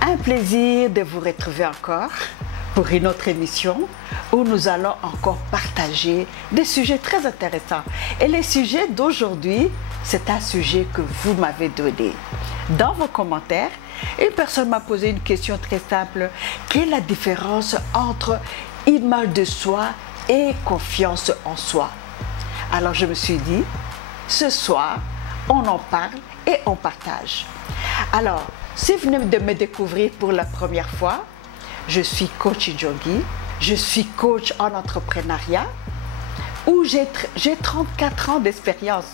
Un plaisir de vous retrouver encore pour une autre émission où nous allons encore partager des sujets très intéressants. Et les sujets d'aujourd'hui, c'est un sujet que vous m'avez donné. Dans vos commentaires, une personne m'a posé une question très simple. Quelle est la différence entre image de soi et confiance en soi? Alors je me suis dit, ce soir, on en parle et on partage. Alors, si vous venez de me découvrir pour la première fois, je suis coach Njongi, je suis coach en entrepreneuriat, où j'ai 34 ans d'expérience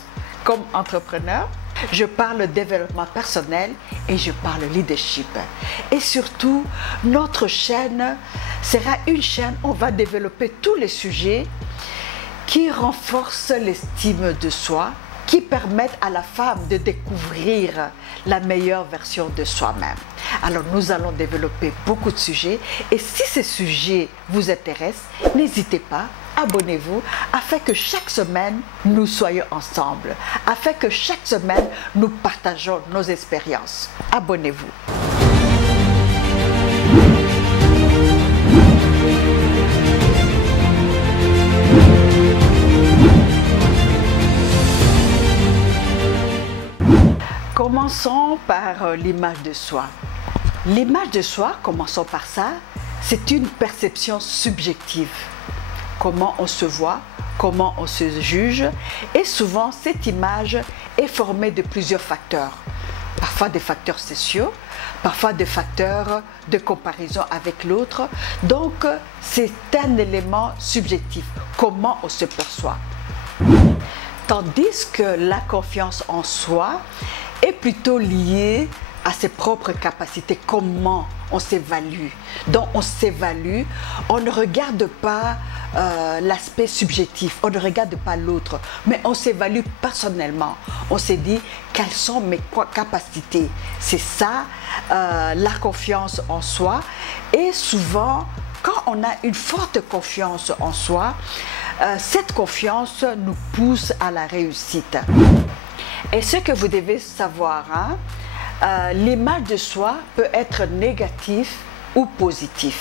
comme entrepreneur. Je parle développement personnel et je parle leadership. Et surtout, notre chaîne sera une chaîne où on va développer tous les sujets qui renforcent l'estime de soi, qui permettent à la femme de découvrir la meilleure version de soi-même. Alors nous allons développer beaucoup de sujets et si ces sujets vous intéressent, n'hésitez pas, abonnez-vous afin que chaque semaine nous soyons ensemble, afin que chaque semaine nous partageons nos expériences. Abonnez-vous. Commençons par l'image de soi. L'image de soi, commençons par ça, c'est une perception subjective. Comment on se voit, comment on se juge. Et souvent, cette image est formée de plusieurs facteurs. Parfois des facteurs sociaux, parfois des facteurs de comparaison avec l'autre. Donc, c'est un élément subjectif. Comment on se perçoit. Tandis que la confiance en soi est plutôt liée à ses propres capacités, comment on s'évalue. Donc on s'évalue, on ne regarde pas l'aspect subjectif, on ne regarde pas l'autre, mais on s'évalue personnellement. On s'est dit, quelles sont mes capacités? C'est ça, la confiance en soi. Et souvent, quand on a une forte confiance en soi, cette confiance nous pousse à la réussite. Et ce que vous devez savoir, l'image de soi peut être négative ou positive.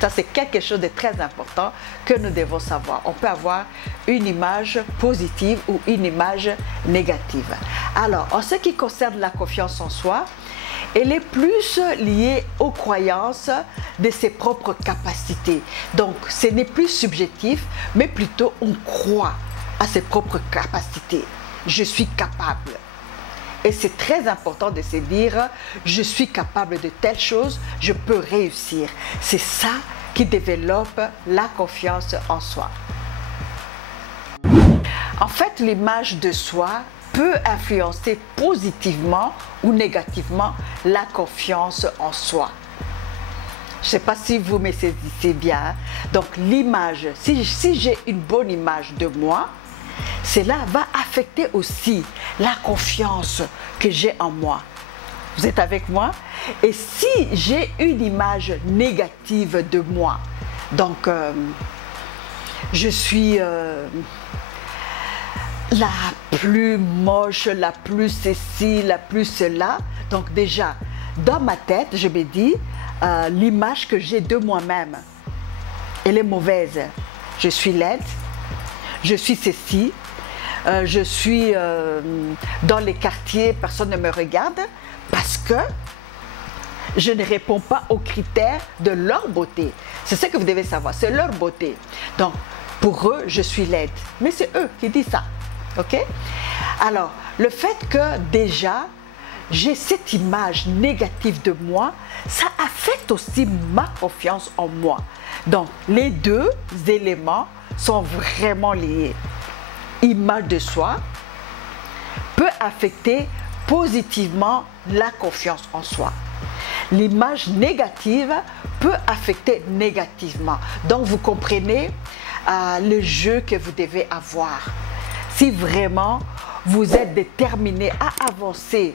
Ça, c'est quelque chose de très important que nous devons savoir. On peut avoir une image positive ou une image négative. Alors, en ce qui concerne la confiance en soi, elle est plus liée aux croyances de ses propres capacités. Donc, ce n'est plus subjectif, mais plutôt on croit à ses propres capacités. Je suis capable. Et c'est très important de se dire, je suis capable de telle chose, je peux réussir. C'est ça qui développe la confiance en soi. En fait, l'image de soi peut influencer positivement ou négativement la confiance en soi. Je ne sais pas si vous me saisissez bien. Donc l'image, si j'ai une bonne image de moi, cela va affecter aussi la confiance que j'ai en moi. Vous êtes avec moi? Et si j'ai une image négative de moi, donc je suis la plus moche, la plus ceci, la plus cela. Donc déjà, dans ma tête, je me dis, l'image que j'ai de moi-même, elle est mauvaise. Je suis laide, je suis ceci, je suis dans les quartiers, personne ne me regarde parce que je ne réponds pas aux critères de leur beauté. C'est ce que vous devez savoir, c'est leur beauté. Donc, pour eux, je suis laide. Mais c'est eux qui disent ça. OK? Alors, le fait que déjà, j'ai cette image négative de moi, ça affecte aussi ma confiance en moi. Donc, les deux éléments sont vraiment liés. Image de soi peut affecter positivement la confiance en soi. L'image négative peut affecter négativement. Donc, vous comprenez le jeu que vous devez avoir. Si vraiment vous êtes déterminé à avancer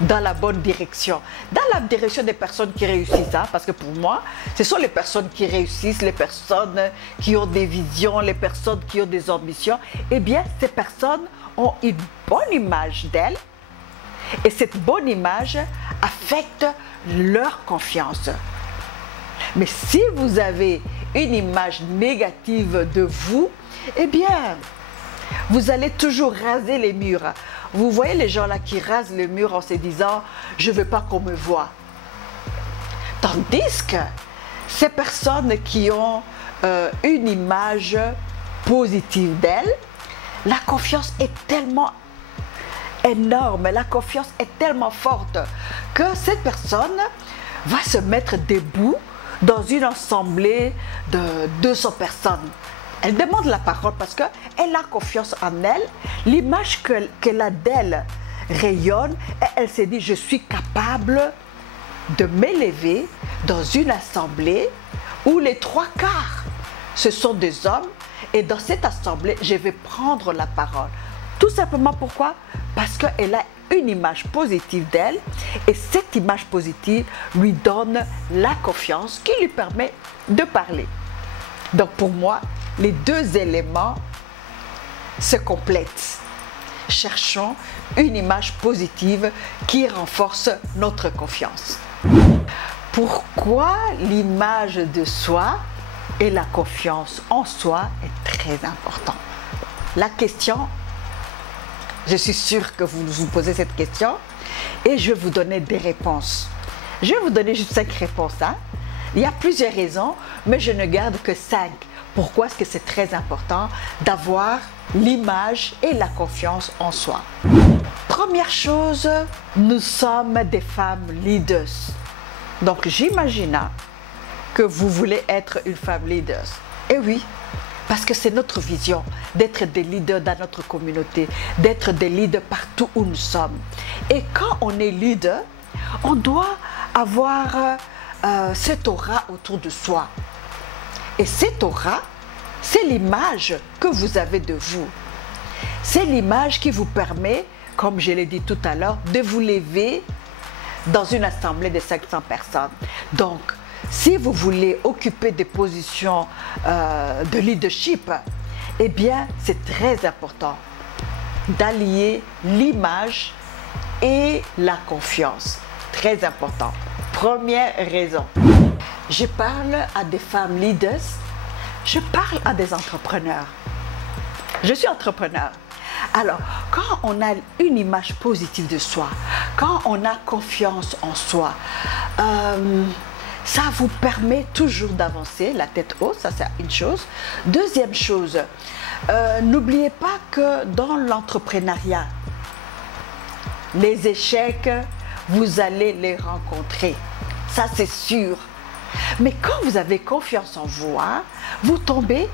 dans la bonne direction, dans la direction des personnes qui réussissent, hein, parce que pour moi, ce sont les personnes qui réussissent, les personnes qui ont des visions, les personnes qui ont des ambitions, eh bien, ces personnes ont une bonne image d'elles Et cette bonne image affecte leur confiance. Mais si vous avez une image négative de vous, eh bien, vous allez toujours raser les murs. Vous voyez les gens là qui rasent le mur en se disant « je ne veux pas qu'on me voie ». Tandis que ces personnes qui ont une image positive d'elles, la confiance est tellement énorme, la confiance est tellement forte que cette personne va se mettre debout dans une assemblée de 200 personnes. Elle demande la parole parce qu'elle a confiance en elle, l'image qu'elle a d'elle rayonne et elle se dit « je suis capable de m'élever dans une assemblée où les 3/4 ce sont des hommes et dans cette assemblée, je vais prendre la parole. » Tout simplement pourquoi? Parce qu'elle a une image positive d'elle et cette image positive lui donne la confiance qui lui permet de parler. Donc pour moi, les deux éléments se complètent. Cherchons une image positive qui renforce notre confiance. Pourquoi l'image de soi et la confiance en soi est très important? La question, je suis sûre que vous vous posez cette question et je vais vous donner des réponses. Je vais vous donner juste 5 réponses. Hein? Il y a plusieurs raisons, mais je ne garde que 5. Pourquoi est-ce que c'est très important d'avoir l'image et la confiance en soi? Première chose, nous sommes des femmes leaders. Donc j'imagine que vous voulez être une femme leader. Et oui, parce que c'est notre vision d'être des leaders dans notre communauté, d'être des leaders partout où nous sommes. Et quand on est leader, on doit avoir cette aura autour de soi. Et cette aura, c'est l'image que vous avez de vous. C'est l'image qui vous permet, comme je l'ai dit tout à l'heure, de vous lever dans une assemblée de 500 personnes. Donc, si vous voulez occuper des positions de leadership, eh bien, c'est très important d'allier l'image et la confiance. Très important. Première raison. Je parle à des femmes leaders, je parle à des entrepreneurs. Je suis entrepreneur. Alors, quand on a une image positive de soi, quand on a confiance en soi, ça vous permet toujours d'avancer, la tête haute, ça c'est une chose. Deuxième chose, n'oubliez pas que dans l'entrepreneuriat, les échecs, vous allez les rencontrer. Ça c'est sûr. Mais quand vous avez confiance en vous, hein, vous tombez,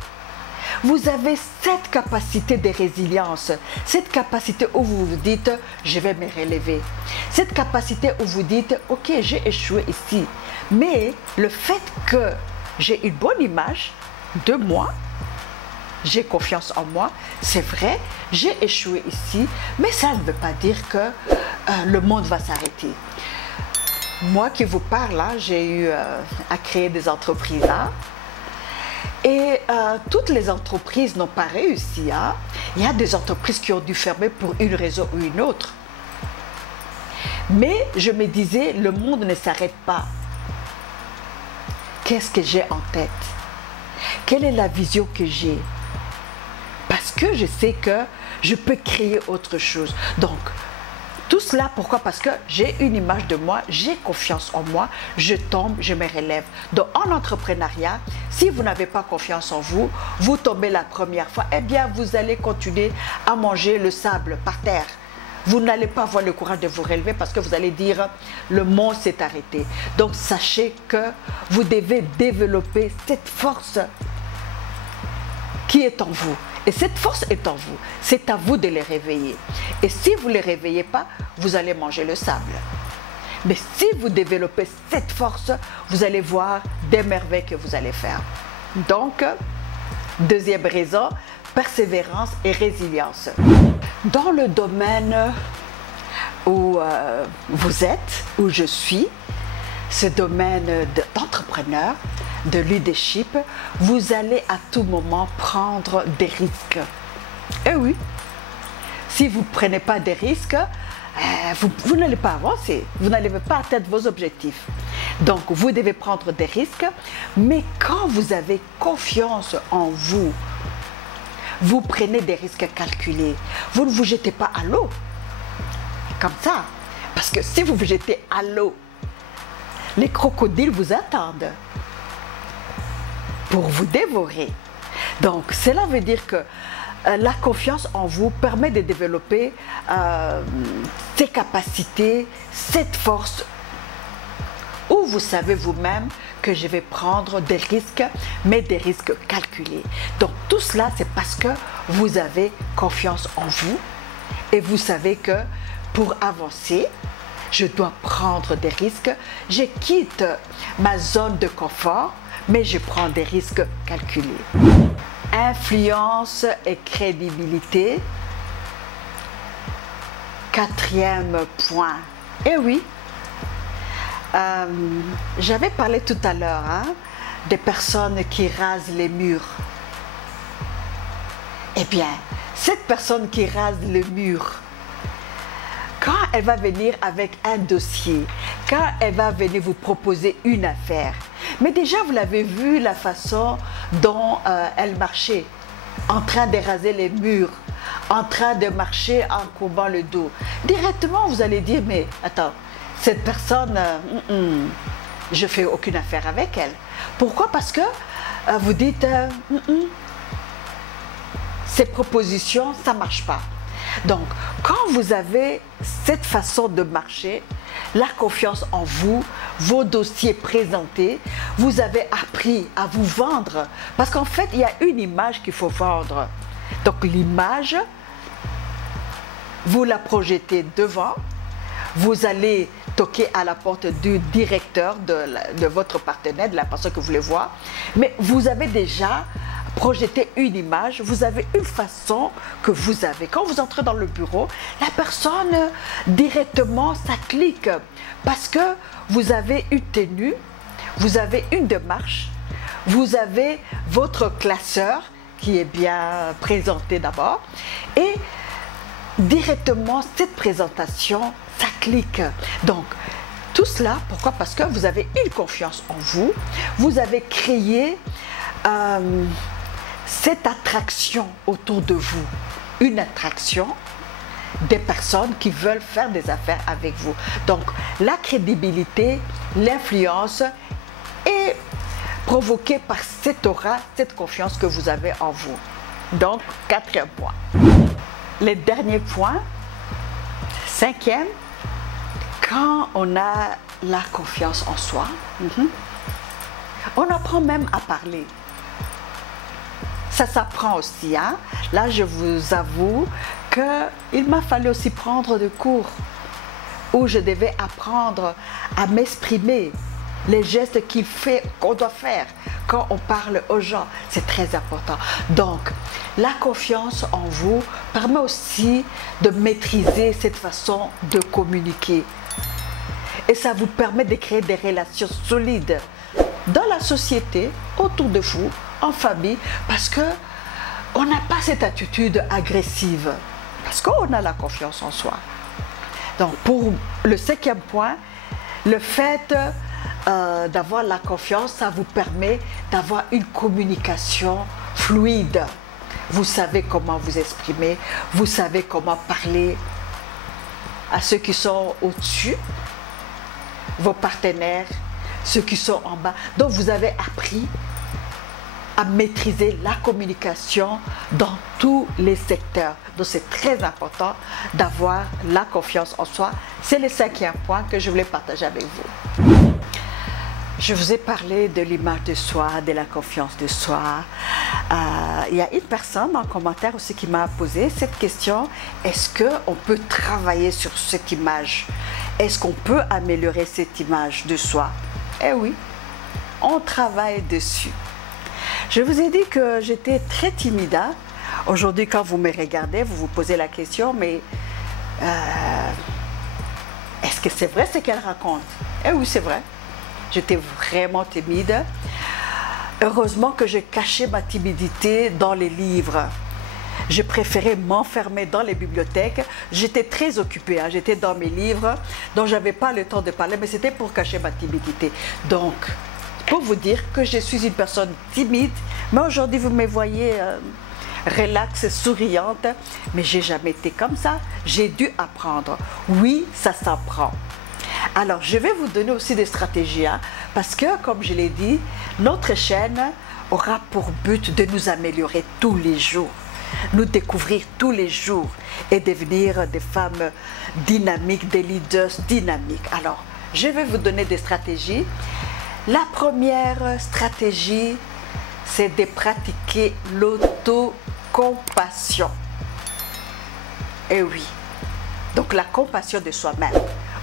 vous avez cette capacité de résilience, cette capacité où vous vous dites « je vais me relever ». Cette capacité où vous dites « ok, j'ai échoué ici ». Mais le fait que j'ai une bonne image de moi, j'ai confiance en moi, c'est vrai, j'ai échoué ici, mais ça ne veut pas dire que le monde va s'arrêter. Moi qui vous parle, hein, j'ai eu à créer des entreprises. Hein, et toutes les entreprises n'ont pas réussi. Hein. Il y a des entreprises qui ont dû fermer pour une raison ou une autre. Mais je me disais, le monde ne s'arrête pas. Qu'est-ce que j'ai en tête? Quelle est la vision que j'ai? Parce que je sais que je peux créer autre chose. Donc, tout cela, pourquoi? Parce que j'ai une image de moi, j'ai confiance en moi, je tombe, je me relève. Donc, en entrepreneuriat, si vous n'avez pas confiance en vous, vous tombez la première fois, eh bien, vous allez continuer à manger le sable par terre. Vous n'allez pas avoir le courage de vous relever parce que vous allez dire « le monde s'est arrêté ». Donc, sachez que vous devez développer cette force qui est en vous. Et cette force est en vous. C'est à vous de les réveiller. Et si vous ne les réveillez pas, vous allez manger le sable. Mais si vous développez cette force, vous allez voir des merveilles que vous allez faire. Donc, deuxième raison, persévérance et résilience. Dans le domaine où vous êtes, où je suis, ce domaine d'entrepreneur, de leadership, vous allez à tout moment prendre des risques. Et oui, si vous ne prenez pas des risques, vous n'allez pas avancer, vous n'allez pas atteindre vos objectifs. Donc, vous devez prendre des risques, mais quand vous avez confiance en vous, vous prenez des risques calculés. Vous ne vous jetez pas à l'eau, comme ça. Parce que si vous vous jetez à l'eau, les crocodiles vous attendent pour vous dévorer. Donc, cela veut dire que la confiance en vous permet de développer ces capacités, cette force, où vous savez vous-même que je vais prendre des risques, mais des risques calculés. Donc tout cela, c'est parce que vous avez confiance en vous et vous savez que pour avancer, je dois prendre des risques. Je quitte ma zone de confort, mais je prends des risques calculés. Influence et crédibilité. Quatrième point. Eh oui, j'avais parlé tout à l'heure des personnes qui rasent les murs. Eh bien, cette personne qui rase le mur, quand elle va venir avec un dossier, quand elle va venir vous proposer une affaire, mais déjà vous l'avez vu la façon dont elle marchait, en train de raser les murs, en train de marcher en courbant le dos. Directement, vous allez dire, mais attends, cette personne, je ne fais aucune affaire avec elle. Pourquoi? Parce que vous dites, ces propositions, ça ne marche pas. Donc, quand vous avez cette façon de marcher, la confiance en vous, vos dossiers présentés, vous avez appris à vous vendre. Parce qu'en fait, il y a une image qu'il faut vendre. Donc, l'image, vous la projetez devant, vous allez toquer à la porte du directeur de votre partenaire, de la personne que vous voulez voir, mais vous avez déjà projeté une image, vous avez une façon que vous avez. Quand vous entrez dans le bureau, la personne directement, ça clique parce que vous avez une tenue, vous avez une démarche, vous avez votre classeur qui est bien présenté d'abord et directement cette présentation, ça clique. Donc, tout cela, pourquoi? Parce que vous avez une confiance en vous, vous avez créé cette attraction autour de vous, une attraction des personnes qui veulent faire des affaires avec vous. Donc, la crédibilité, l'influence est provoquée par cette aura, cette confiance que vous avez en vous. Donc, quatrième point. Le dernier point, cinquième, quand on a la confiance en soi, on apprend même à parler. Ça s'apprend aussi. Là, je vous avoue qu'il m'a fallu aussi prendre des cours où je devais apprendre à m'exprimer. Les gestes qu'on doit faire quand on parle aux gens, c'est très important. Donc, la confiance en vous permet aussi de maîtriser cette façon de communiquer. Et ça vous permet de créer des relations solides dans la société, autour de vous, en famille, parce qu'on n'a pas cette attitude agressive, parce qu'on a la confiance en soi. Donc, pour le cinquième point, le fait d'avoir la confiance, ça vous permet d'avoir une communication fluide. Vous savez comment vous exprimer, vous savez comment parler à ceux qui sont au-dessus, vos partenaires, ceux qui sont en bas. Donc vous avez appris à maîtriser la communication dans tous les secteurs. Donc c'est très important d'avoir la confiance en soi. C'est le cinquième point que je voulais partager avec vous. Je vous ai parlé de l'image de soi, de la confiance de soi. Il y a une personne en commentaire aussi qui m'a posé cette question. Est-ce qu'on peut travailler sur cette image? Est-ce qu'on peut améliorer cette image de soi? Eh oui, on travaille dessus. Je vous ai dit que j'étais très timide. Aujourd'hui, quand vous me regardez, vous vous posez la question, mais est-ce que c'est vrai ce qu'elle raconte? Eh oui, c'est vrai. J'étais vraiment timide. Heureusement que j'ai caché ma timidité dans les livres. je préférais m'enfermer dans les bibliothèques. J'étais très occupée, hein. J'étais dans mes livres, donc je n'avais pas le temps de parler, mais c'était pour cacher ma timidité. Donc, pour vous dire que je suis une personne timide, mais aujourd'hui vous me voyez relaxe, souriante, mais j'ai jamais été comme ça. J'ai dû apprendre. Oui, ça s'apprend. Alors, je vais vous donner aussi des stratégies, hein, parce que, comme je l'ai dit, notre chaîne aura pour but de nous améliorer tous les jours, nous découvrir tous les jours et devenir des femmes dynamiques, des leaders dynamiques. Alors, je vais vous donner des stratégies. La première stratégie, c'est de pratiquer l'autocompassion. Et oui, donc la compassion de soi-même,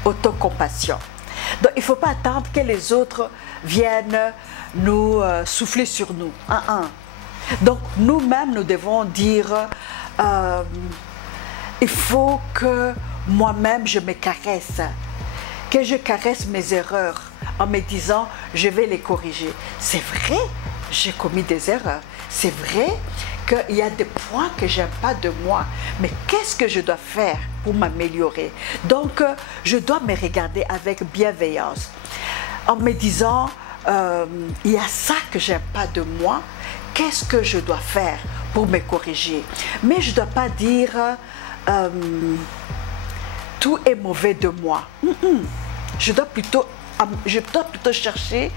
autocompassion. Donc il ne faut pas attendre que les autres viennent nous souffler sur nous. Donc nous-mêmes, nous devons dire, il faut que moi-même je me caresse, que je caresse mes erreurs en me disant, je vais les corriger. C'est vrai, j'ai commis des erreurs. C'est vrai qu'il y a des points que j'aime pas de moi. Mais qu'est-ce que je dois faire pour m'améliorer? Donc, je dois me regarder avec bienveillance. En me disant, il y a ça que j'aime pas de moi. Qu'est-ce que je dois faire pour me corriger? Mais je ne dois pas dire, tout est mauvais de moi. Je dois plutôt chercher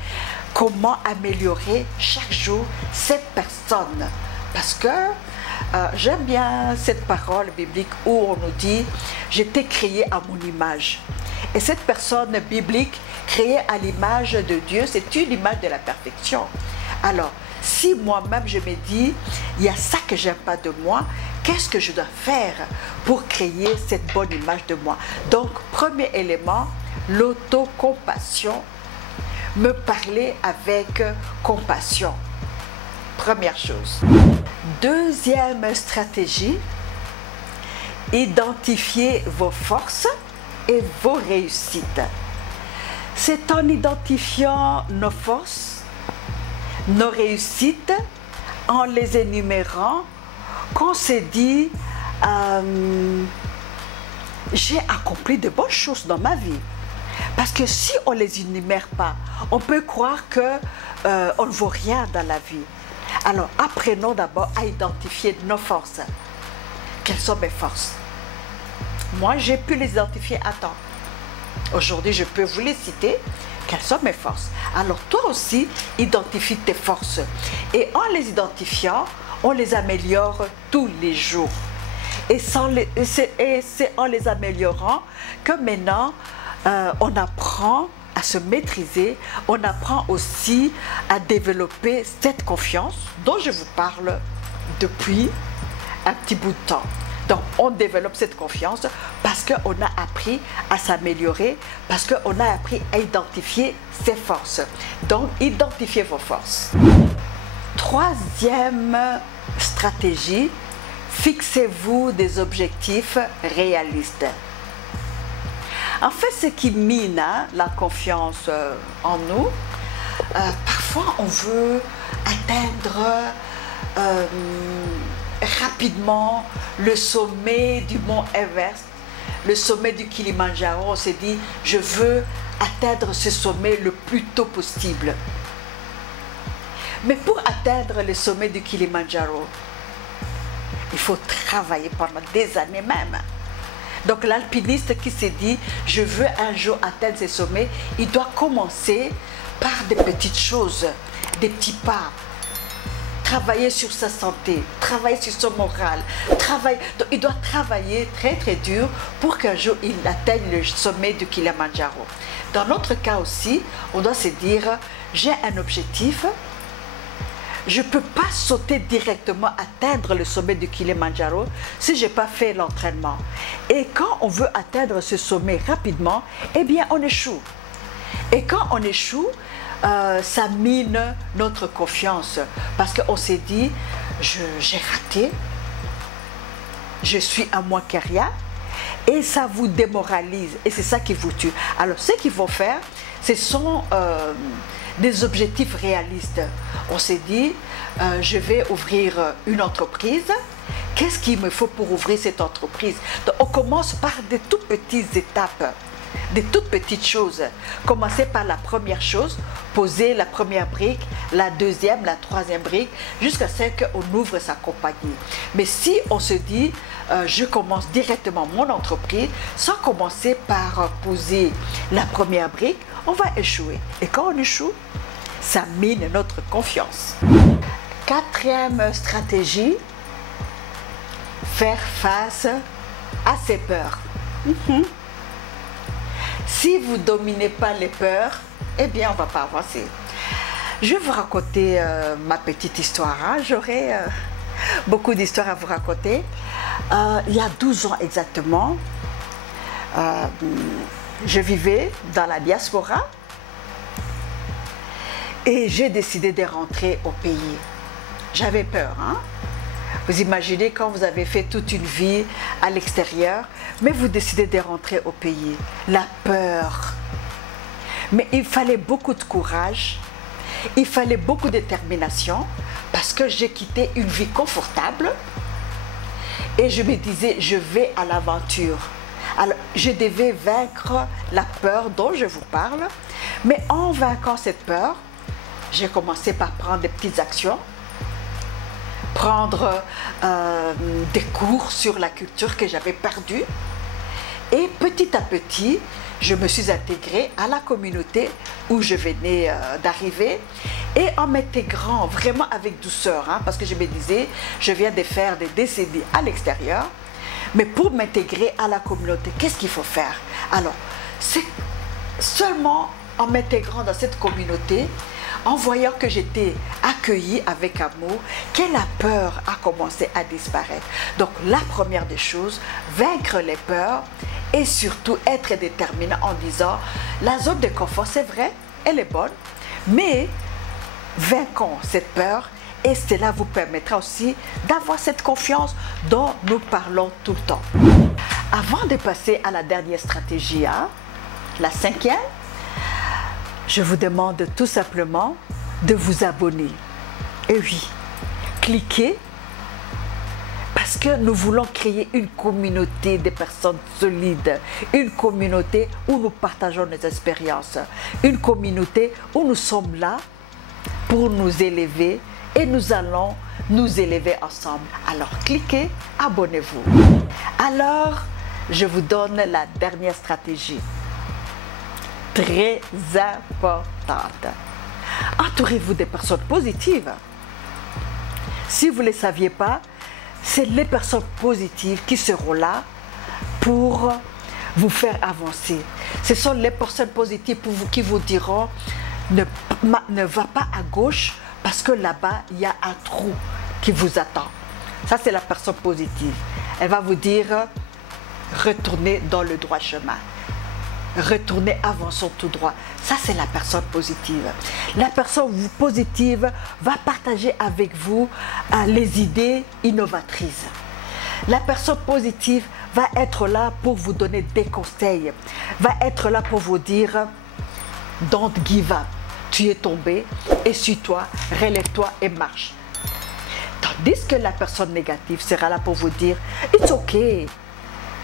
comment améliorer chaque jour cette personne. Parce que j'aime bien cette parole biblique où on nous dit « Je t'ai créé à mon image ». Et cette personne biblique créée à l'image de Dieu, c'est une image de la perfection. Alors, si moi-même je me dis « Il y a ça que j'aime pas de moi », qu'est-ce que je dois faire pour créer cette bonne image de moi? Donc, premier élément, l'autocompassion, me parler avec compassion. Première chose. Deuxième stratégie, identifier vos forces et vos réussites. C'est en identifiant nos forces, nos réussites, en les énumérant, qu'on s'est dit, j'ai accompli de bonnes choses dans ma vie. Parce que si on ne les énumère pas, on peut croire qu'on ne vaut rien dans la vie. Alors, apprenons d'abord à identifier nos forces. Quelles sont mes forces? Moi, j'ai pu les identifier à temps. Aujourd'hui, je peux vous les citer. Quelles sont mes forces? Alors, toi aussi, identifie tes forces. Et en les identifiant, on les améliore tous les jours. Et c'est en les améliorant que maintenant, on apprend à se maîtriser, on apprend aussi à développer cette confiance dont je vous parle depuis un petit bout de temps. Donc, on développe cette confiance parce qu'on a appris à s'améliorer, parce qu'on a appris à identifier ses forces. Donc, identifiez vos forces. Troisième stratégie, fixez-vous des objectifs réalistes. En fait, ce qui mine la confiance en nous, parfois on veut atteindre rapidement le sommet du mont Everest, le sommet du Kilimandjaro. On s'est dit, je veux atteindre ce sommet le plus tôt possible. Mais pour atteindre le sommet du Kilimandjaro, il faut travailler pendant des années même. Donc l'alpiniste qui s'est dit, je veux un jour atteindre ces sommets, il doit commencer par des petites choses, des petits pas. Travailler sur sa santé, travailler sur son moral, donc il doit travailler très très dur pour qu'un jour il atteigne le sommet du Kilimandjaro. Dans notre cas aussi, on doit se dire, j'ai un objectif, je ne peux pas sauter directement atteindre le sommet du Kilimandjaro si je n'ai pas fait l'entraînement. Et quand on veut atteindre ce sommet rapidement, eh bien on échoue. Et quand on échoue, ça mine notre confiance parce qu'on s'est dit, j'ai raté, je suis un moins que rien, et ça vous démoralise et c'est ça qui vous tue. Alors ce qu'il faut faire, ce sont des objectifs réalistes. On s'est dit, je vais ouvrir une entreprise. qu'est-ce qu'il me faut pour ouvrir cette entreprise? Donc, on commence par des toutes petites étapes, des toutes petites choses. Commencer par la première chose, poser la première brique, la deuxième, la troisième brique, jusqu'à ce qu'on ouvre sa compagnie. Mais si on se dit, je commence directement mon entreprise, sans commencer par poser la première brique, on va échouer. Et quand on échoue, ça mine notre confiance. Quatrième stratégie, faire face à ses peurs. Si vous ne dominez pas les peurs, eh bien, on ne va pas avancer. Je vais vous raconter ma petite histoire. Hein. J'aurai beaucoup d'histoires à vous raconter. Il y a 12 ans exactement, je vivais dans la diaspora et j'ai décidé de rentrer au pays. J'avais peur. Hein? Vous imaginez quand vous avez fait toute une vie à l'extérieur, mais vous décidez de rentrer au pays. La peur. Mais il fallait beaucoup de courage, il fallait beaucoup de détermination, parce que j'ai quitté une vie confortable et je me disais, je vais à l'aventure. Alors, je devais vaincre la peur dont je vous parle, mais en vainquant cette peur, j'ai commencé par prendre des petites actions, prendre des cours sur la culture que j'avais perdue. Et petit à petit, je me suis intégrée à la communauté où je venais d'arriver. Et en m'intégrant vraiment avec douceur, hein, parce que je me disais, je viens de faire des décennies à l'extérieur. Mais pour m'intégrer à la communauté, qu'est-ce qu'il faut faire? Alors, c'est seulement en m'intégrant dans cette communauté, en voyant que j'étais accueillie avec amour, que la peur a commencé à disparaître. Donc la première des choses, vaincre les peurs et surtout être déterminé en disant, la zone de confort, c'est vrai, elle est bonne, mais vainquons cette peur et cela vous permettra aussi d'avoir cette confiance dont nous parlons tout le temps. Avant de passer à la dernière stratégie, hein, la cinquième, je vous demande tout simplement de vous abonner. Et oui, cliquez parce que nous voulons créer une communauté de personnes solides, une communauté où nous partageons nos expériences, une communauté où nous sommes là pour nous élever et nous allons nous élever ensemble. Alors cliquez, abonnez-vous. Alors, je vous donne la dernière stratégie. Très importante. Entourez-vous des personnes positives. Si vous ne le saviez pas, c'est les personnes positives qui seront là pour vous faire avancer. Ce sont les personnes positives qui vous diront ne va pas à gauche parce que là-bas, il y a un trou qui vous attend. Ça, c'est la personne positive. Elle va vous dire retournez dans le droit chemin. Retournez, avançons tout droit. Ça, c'est la personne positive. La personne positive va partager avec vous les idées innovatrices. La personne positive va être là pour vous donner des conseils, va être là pour vous dire « Don't give up ». Tu es tombé, essuie-toi, relève-toi et marche. Tandis que la personne négative sera là pour vous dire « It's okay,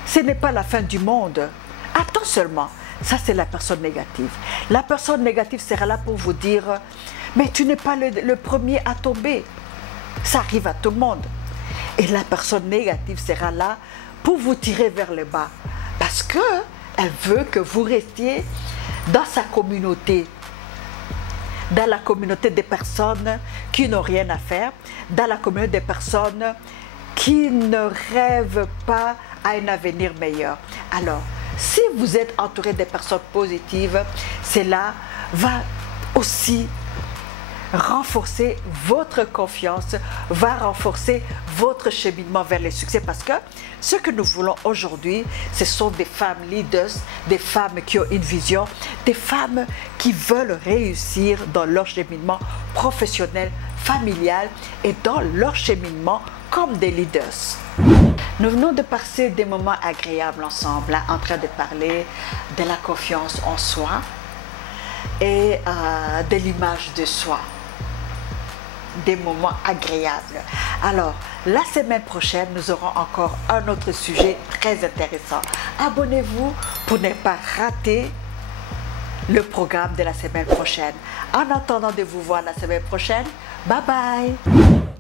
ce n'est pas la fin du monde, attends seulement ». Ça, c'est la personne négative. La personne négative sera là pour vous dire « Mais tu n'es pas le premier à tomber. Ça arrive à tout le monde. » Et la personne négative sera là pour vous tirer vers le bas. Parce qu'elle veut que vous restiez dans sa communauté. Dans la communauté des personnes qui n'ont rien à faire. Dans la communauté des personnes qui ne rêvent pas à un avenir meilleur. Alors, si vous êtes entouré de personnes positives, cela va aussi renforcer votre confiance, va renforcer votre cheminement vers le succès. Parce que ce que nous voulons aujourd'hui, ce sont des femmes leaders, des femmes qui ont une vision, des femmes qui veulent réussir dans leur cheminement professionnel, familial et dans leur cheminement comme des leaders. Nous venons de passer des moments agréables ensemble, hein, en train de parler de la confiance en soi et de l'image de soi. Des moments agréables. Alors, la semaine prochaine, nous aurons encore un autre sujet très intéressant. Abonnez-vous pour ne pas rater le programme de la semaine prochaine. En attendant de vous voir la semaine prochaine, bye bye!